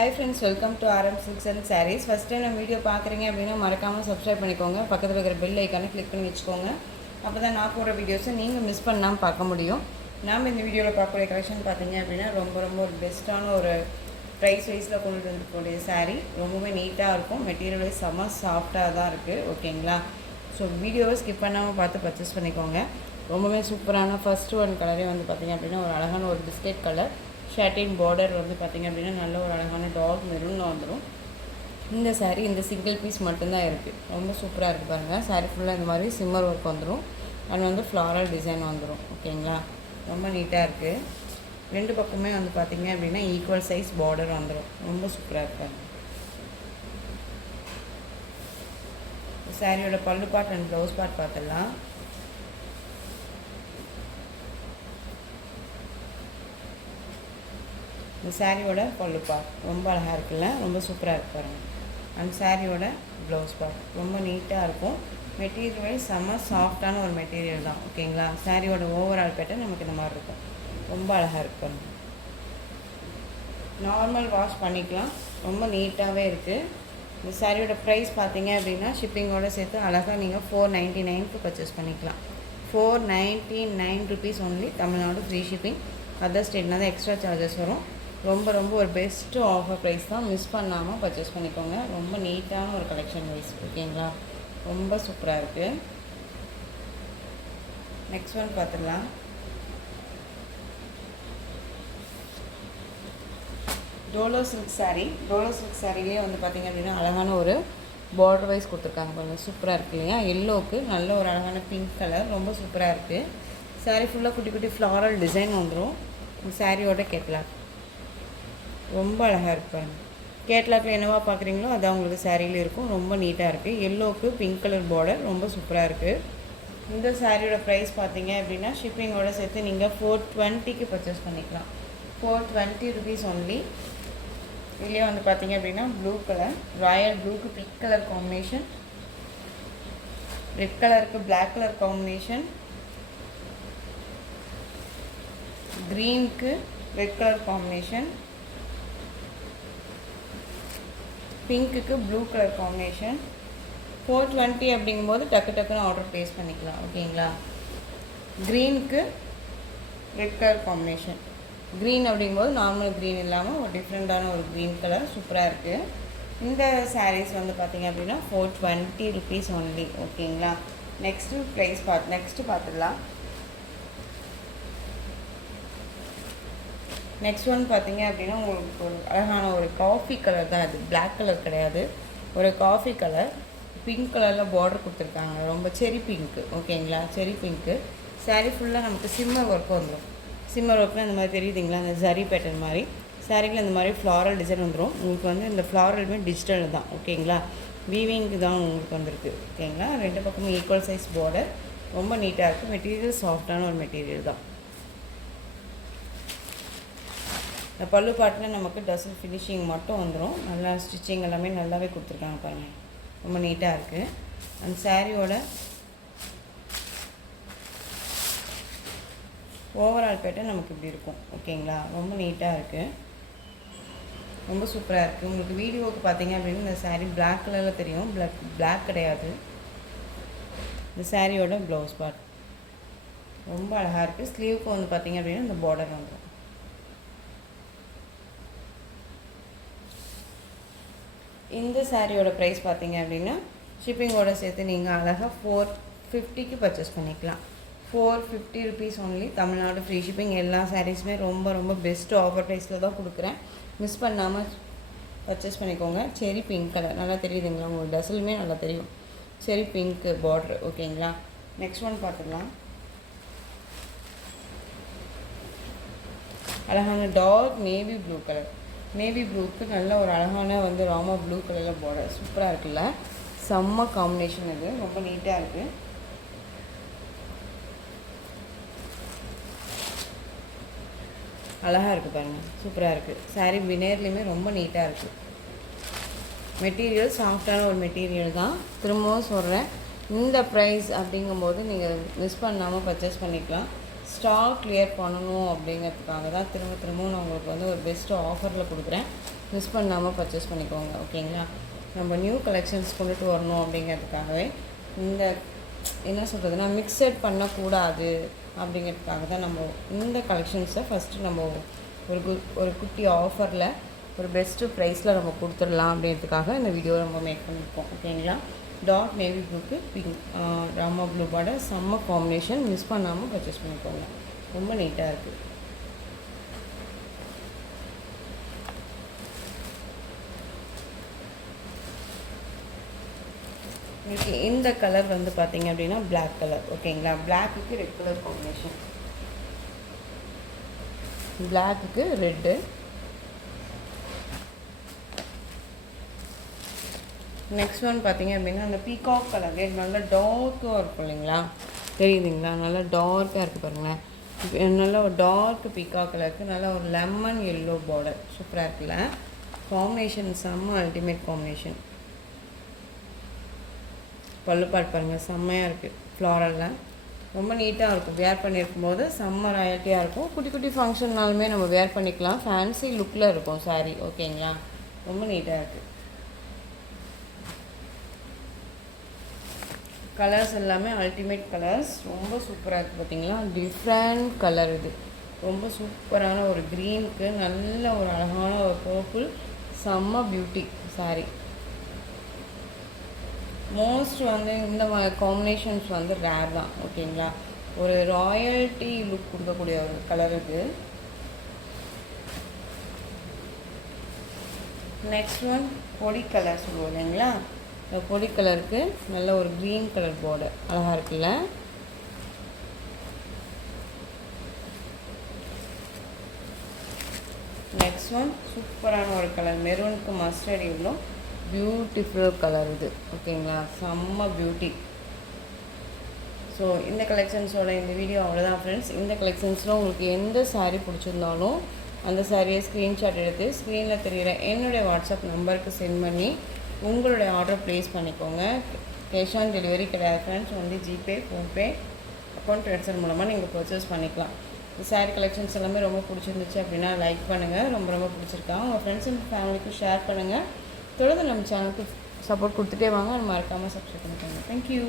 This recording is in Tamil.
Hi friends, welcome to RM Silks and Sarees. First time நம்ம வீடியோ பார்க்குறீங்க அப்படின்னா மறக்காமல் சப்ஸ்கிரைப் பண்ணிக்கோங்க. பக்கத்தில் இருக்கிற பெல் ஐக்கானை கிளிக் பண்ணி வச்சுக்கோங்க. அப்போ தான் நான் போடுற வீடியோஸை நீங்கள் மிஸ் பண்ணாமல் பார்க்க முடியும். நாம் இந்த வீடியோவில் பார்க்கக்கூடிய கலெக்ஷன் பார்த்தீங்க அப்படின்னா ரொம்ப ஒரு பெஸ்ட்டான ஒரு ப்ரைஸ் வைஸில் கொண்டு வந்துருக்கக்கூடிய சாரீ. ரொம்பவே நீட்டாக இருக்கும். மெட்டீரியல் வைஸ் செம்ம சாஃப்டாக தான் இருக்குது. ஓகேங்களா? ஸோ வீடியோவை ஸ்கிப் பண்ணாமல் பார்த்து பர்ச்சேஸ் பண்ணிக்கோங்க. ரொம்பவே சூப்பரான ஃபஸ்ட்டு ஒன் கலரே வந்து பார்த்திங்க அப்படின்னா ஒரு அழகான ஒரு பிஸ்கெட் கலர் ஷர்ட்டின் பார்டர் வந்து பார்த்திங்க அப்படின்னா நல்ல ஒரு அழகான டார்க் மெரூனில் வந்துடும். இந்த சாரீ இந்த சிங்கிள் பீஸ் மட்டும்தான் இருக்குது. ரொம்ப சூப்பராக இருக்குது பாருங்கள். சாரீ ஃபுல்லாக இந்த மாதிரி சிம்மர் ஒர்க் வந்துடும். அண்ட் வந்து ஃப்ளாரல் டிசைன் வந்துடும். ஓகேங்களா? ரொம்ப நீட்டாக இருக்குது. ரெண்டு பக்கமே வந்து பார்த்திங்க அப்படின்னா ஈக்குவல் சைஸ் பார்டர் வந்துடும். ரொம்ப சூப்பராக இருக்குது. சாரியோட பல்லு பார்ட் அண்ட் ப்ளவுஸ் பார்ட் பார்த்துடலாம். இந்த சாரியோட பல்லு பார்ட் ரொம்ப அழகாக இருக்குல்ல, ரொம்ப சூப்பராக இருக்கு பாருங்கள். அந்த சாரியோட ப்ளவுஸ் பார்ட் ரொம்ப நீட்டாக இருக்கும். மெட்டீரியல் வைஸ் செம்ம சாஃப்டான ஒரு மெட்டீரியல் தான். ஓகேங்களா? சாரியோட ஓவரால் பேட்டர்ன் நமக்கு இந்த மாதிரி இருக்கும். ரொம்ப அழகாக இருக்கு பாருங்கள். நார்மல் வாஷ் பண்ணிக்கலாம். ரொம்ப நீட்டாகவே இருக்குது. இந்த சாரியோட ப்ரைஸ் பார்த்தீங்க அப்படின்னா ஷிப்பிங்கோடு சேர்த்து அழகாக நீங்கள் 499க்கு பர்ச்சேஸ் பண்ணிக்கலாம். 499 rupees only. Tamil Nadu free shipping. Other ஸ்டேட்னா தான் எக்ஸ்ட்ரா சார்ஜஸ் வரும். ரொம்ப ஒரு பெஸ்ட்டு ஆஃபர் ப்ரைஸ் தான். மிஸ் பண்ணாமல் பர்ச்சேஸ் பண்ணிக்கோங்க. ரொம்ப நீட்டான ஒரு கலெக்ஷன் வைஸ். ஓகேங்களா? ரொம்ப சூப்பராக இருக்குது. நெக்ஸ்ட் ஒன் பார்த்துடலாம். டோலோ சில்க் சாரீ. டோலோ சில்க் சாரிலேயே வந்து பார்த்திங்க அப்படின்னா அழகான ஒரு பார்டர் வைஸ் கொடுத்துருக்காங்க பாருங்கள். சூப்பராக இருக்குது இல்லையா? எல்லோவுக்கு நல்ல ஒரு அழகான பிங்க் கலர். ரொம்ப சூப்பராக இருக்குது. சாரீ ஃபுல்லாக குட்டி ஃப்ளாரல் டிசைன் வந்துடும். சாரியோட கேட்லாக் ரொம்ப அழகாக இருப்பாங்க. கேட்லாக்கில் என்னவா பார்க்குறீங்களோ அது அவங்களுக்கு சாரியில் இருக்கும். ரொம்ப நீட்டாக இருக்குது. எல்லோவுக்கு பிங்க் கலர் பார்டர். ரொம்ப சூப்பராக இருக்குது. இந்த சாரியோட ப்ரைஸ் பார்த்தீங்க அப்படின்னா ஷிப்பிங்கோடு சேர்த்து நீங்கள் 420க்கு பர்ச்சேஸ் பண்ணிக்கலாம். 420 ருபீஸ் ஒன்லி. இதுலேயே வந்து பார்த்தீங்க அப்படின்னா ப்ளூ கலர், ராயல் ப்ளூக்கு பிங்க் கலர் காம்பினேஷன், ரெட் கலருக்கு பிளாக் கலர் காம்பினேஷன், க்ரீனுக்கு ரெட் கலர் காம்பினேஷன், பிங்க்குக்கு ப்ளூ கலர் காம்பினேஷன். 420 அப்படிங்கும்போது டக்குன்னு ஆர்டர் ப்ளேஸ் பண்ணிக்கலாம். ஓகேங்களா? க்ரீனுக்கு ரெட் கலர் காம்பினேஷன். க்ரீன் அப்படிங்கும்போது நார்மல் க்ரீன் இல்லாமல் ஒரு டிஃப்ரெண்ட்டான ஒரு க்ரீன் கலர். சூப்பராக இருக்குது. இந்த சாரீஸ் வந்து பார்த்திங்க அப்படின்னா 420 ருபீஸ் ஒன்லி. ஓகேங்களா? நெக்ஸ்ட்டு பார்த்துடலாம். நெக்ஸ்ட் ஒன் பார்த்தீங்க அப்படின்னா உங்களுக்கு ஒரு அழகான ஒரு காஃபி கலர் தான். அது பிளாக் கலர் கிடையாது. ஒரு காஃபி கலர் பிங்க் கலரில் பார்டர் கொடுத்துருக்காங்க. ரொம்ப செரி பிங்க்கு. ஓகேங்களா? செரி பிங்க்கு. சாரீ ஃபுல்லாக நமக்கு சிம்மர் ஒர்க் வந்துடும். சிம்மர் ஒர்க்கில் இந்த மாதிரி தெரியுதுங்களா? அந்த ஜரி பேட்டர்ன் மாதிரி சாரீக்கில் இந்த மாதிரி ஃப்ளாரல் டிசைன் வந்துடும். உங்களுக்கு வந்து இந்த ஃப்ளாரலுமே டிஜிட்டல் தான். ஓகேங்களா? வீவிங்க்கு தான் உங்களுக்கு வந்துருக்கு. ஓகேங்களா? ரெண்டு பக்கமும் ஈக்குவல் சைஸ் பார்டர். ரொம்ப நீட்டாக இருக்குது. மெட்டீரியல் சாஃப்டான ஒரு மெட்டீரியல் தான். இந்த பல்லு பாட்டில் நமக்கு டசல் ஃபினிஷிங் மட்டும் வந்துடும். நல்லா ஸ்டிச்சிங் எல்லாமே நல்லாவே கொடுத்துருக்காங்க பாருங்கள். ரொம்ப நீட்டாக இருக்குது. அந்த சாரியோட ஓவரால் பேட்டர்ன் நமக்கு இப்படி இருக்கும். ஓகேங்களா? ரொம்ப நீட்டாக இருக்குது. ரொம்ப சூப்பராக இருக்குது. உங்களுக்கு வீடியோவுக்கு பார்த்தீங்க அப்படின்னு இந்த சாரீ பிளாக் கலரில் தெரியும். பிளாக் கிடையாது. இந்த சாரியோட ப்ளவுஸ் பார்ட் ரொம்ப அழகாக இருக்குது. ஸ்லீவுக்கு வந்து பார்த்திங்க அப்படின்னா இந்த பார்டர் வந்துடும். இந்த சாரியோட ப்ரைஸ் பார்த்தீங்க அப்படின்னா ஷிப்பிங்கோடு சேர்த்து நீங்கள் அழகாக 450க்கு பர்ச்சேஸ் பண்ணிக்கலாம். 450 rupees only. Tamil Nadu free shipping. எல்லா சாரீஸுமே ரொம்ப பெஸ்ட்டு ஆஃபர் ப்ரைஸில் தான் கொடுக்குறேன். மிஸ் பண்ணாமல் பர்ச்சேஸ் பண்ணிக்கோங்க. செரி பிங்க் கலர் நல்லா தெரியுதுங்களா? உங்களுக்கு டசலுமே நல்லா தெரியும். Cherry pink border. ஓகேங்களா? நெக்ஸ்ட் ஒன் பார்த்துக்கலாம். அழகான dark navy blue colour. Navy ப்ளூக்கு நல்ல ஒரு அழகான வந்து ராமா ப்ளூ கலரில் பார்டர். சூப்பராக இருக்குல்ல? செம்ம காம்பினேஷன். இது ரொம்ப நீட்டாக இருக்குது. அழகாக இருக்குது பாருங்கள். சூப்பராக இருக்குது. சாரீ நேர்லேயுமே ரொம்ப நீட்டாக இருக்குது. மெட்டீரியல் சாஃப்டான ஒரு மெட்டீரியல் தான். திரும்பவும் சொல்கிறேன், இந்த ப்ரைஸ் அப்படிங்கும்போது நீங்கள் மிஸ் பண்ணாமல் பர்ச்சேஸ் பண்ணிக்கலாம். ஸ்டாக் கிளியர் பண்ணணும் அப்படிங்கிறதுக்காக தான் திரும்பவும் நான் உங்களுக்கு வந்து ஒரு பெஸ்ட்டு ஆஃபரில் கொடுக்குறேன். மிஸ் பண்ணாமல் பர்ச்சேஸ் பண்ணிக்கோங்க. ஓகேங்களா? நம்ம நியூ கலெக்ஷன்ஸ் கொண்டுட்டு வரணும் அப்படிங்கிறதுக்காகவே இந்த என்ன சொல்கிறதுனா மிக்சட் பண்ணக்கூடாது அப்படிங்கிறதுக்காக தான் நம்ம இந்த கலெக்ஷன்ஸை ஃபஸ்ட்டு நம்ம ஒரு குட்டி ஆஃபரில் ஒரு பெஸ்ட்டு ப்ரைஸில் நம்ம கொடுத்துடலாம் அப்படின்றதுக்காக இந்த வீடியோ நம்ம மேக் பண்ணியிருக்கோம். ஓகேங்களா? டார்க் நேவி ப்ளூக்கு பிங்க் ராமா ப்ளூ பார்டர் செம்ம காம்பினேஷன். மிஸ் பண்ணாமல் பர்ச்சேஸ் பண்ணிக்கோங்க. ரொம்ப நீட்டாக இருக்குது. உங்களுக்கு இந்த கலர் வந்து பார்த்தீங்க அப்படின்னா பிளாக் கலர். ஓகேங்களா? பிளாக்குக்கு ரெட் கலர் காம்பினேஷன், பிளாக்குக்கு ரெட்டு. நெக்ஸ்ட் ஒன் பார்த்தீங்க அப்படின்னா அந்த பீகாக் கலர் நல்லா டார்க்காக இருக்கும் இல்லைங்களா? தெரியுதுங்களா? நல்லா டார்க்காக இருக்குது பாருங்களேன். நல்லா ஒரு டார்க் பீகாக் கலருக்கு நல்லா ஒரு லெமன் எல்லோ பார்டர் சூப்பராக இருக்குல்ல? காம்பினேஷன் செம்ம அல்டிமேட் காம்பினேஷன். பல்லு பாட் பாருங்கள், செம்மையாக இருக்குது. ஃப்ளாரலில் ரொம்ப நீட்டாக இருக்கும். வேர் பண்ணியிருக்கும் போது செம்ம ராயல்ட்டியாக இருக்கும். குட்டி குட்டி ஃபங்க்ஷன்னாலுமே நம்ம வேர் பண்ணிக்கலாம். ஃபேன்சி லுக்கில் இருக்கும் சாரீ. ஓகேங்களா? ரொம்ப நீட்டாக இருக்குது. கலர்ஸ் எல்லாமே அல்டிமேட் கலர்ஸ். ரொம்ப சூப்பராக இருக்குது. பார்த்தீங்களா? டிஃப்ரெண்ட் கலர் இது. ரொம்ப சூப்பரான ஒரு க்ரீனுக்கு நல்ல ஒரு அழகான ஒரு பர்பிள். செம்ம பியூட்டி சாரீ. மோஸ்ட் வந்து இந்த காம்பினேஷன்ஸ் வந்து ரேர் தான். ஓகேங்களா? ஒரு ராயல்ட்டி லுக் கொடுக்கக்கூடிய ஒரு கலர் இது. நெக்ஸ்ட் ஒன் பொடி கலர் சொல்லுவோம் இல்லைங்களா? இந்த பொடி கலருக்கு நல்ல ஒரு க்ரீன் கலர் பார்டர் அழகாக இருக்குல்ல? நெக்ஸ்ட் ஒன் சூப்பரான ஒரு கலர் மெரூனுக்கு மஸ்டர்ட் இவ்வளோ பியூட்டிஃபுல் கலர் இது. ஓகேங்களா? செம்ம பியூட்டி. ஸோ இந்த கலெக்ஷன்ஸோட இந்த வீடியோ அவ்வளோதான் ஃப்ரெண்ட்ஸ். இந்த கலெக்ஷன்ஸில் உங்களுக்கு எந்த சாரீ பிடிச்சிருந்தாலும் அந்த சாரியை ஸ்க்ரீன்ஷாட் எடுத்து ஸ்க்ரீனில் தெரிகிற என்னுடைய வாட்ஸ்அப் நம்பருக்கு சென்ட் பண்ணி உங்களுடைய ஆர்டர் ப்ளேஸ் பண்ணிக்கோங்க. கேஷ் ஆன் டெலிவரி கிடையாது friends. Only GPay, PhonePe, account transfer மூலமாக நீங்கள் பர்ச்சேஸ் பண்ணிக்கலாம். இந்த சாரீ கலெக்ஷன்ஸ் எல்லாமே ரொம்ப பிடிச்சிருந்துச்சு அப்படின்னா லைக் பண்ணுங்கள். ரொம்ப ரொம்ப பிடிச்சிருக்கா உங்கள் ஃப்ரெண்ட்ஸ் அண்ட் ஃபேமிலிக்கு ஷேர் பண்ணுங்கள். தொடர்ந்து நம்ம சேனலுக்கு சப்போர்ட் கொடுத்துட்டே வாங்க. மறக்காமல் சப்ஸ்கிரைப் பண்ணிக்கோங்க. தேங்க்யூ.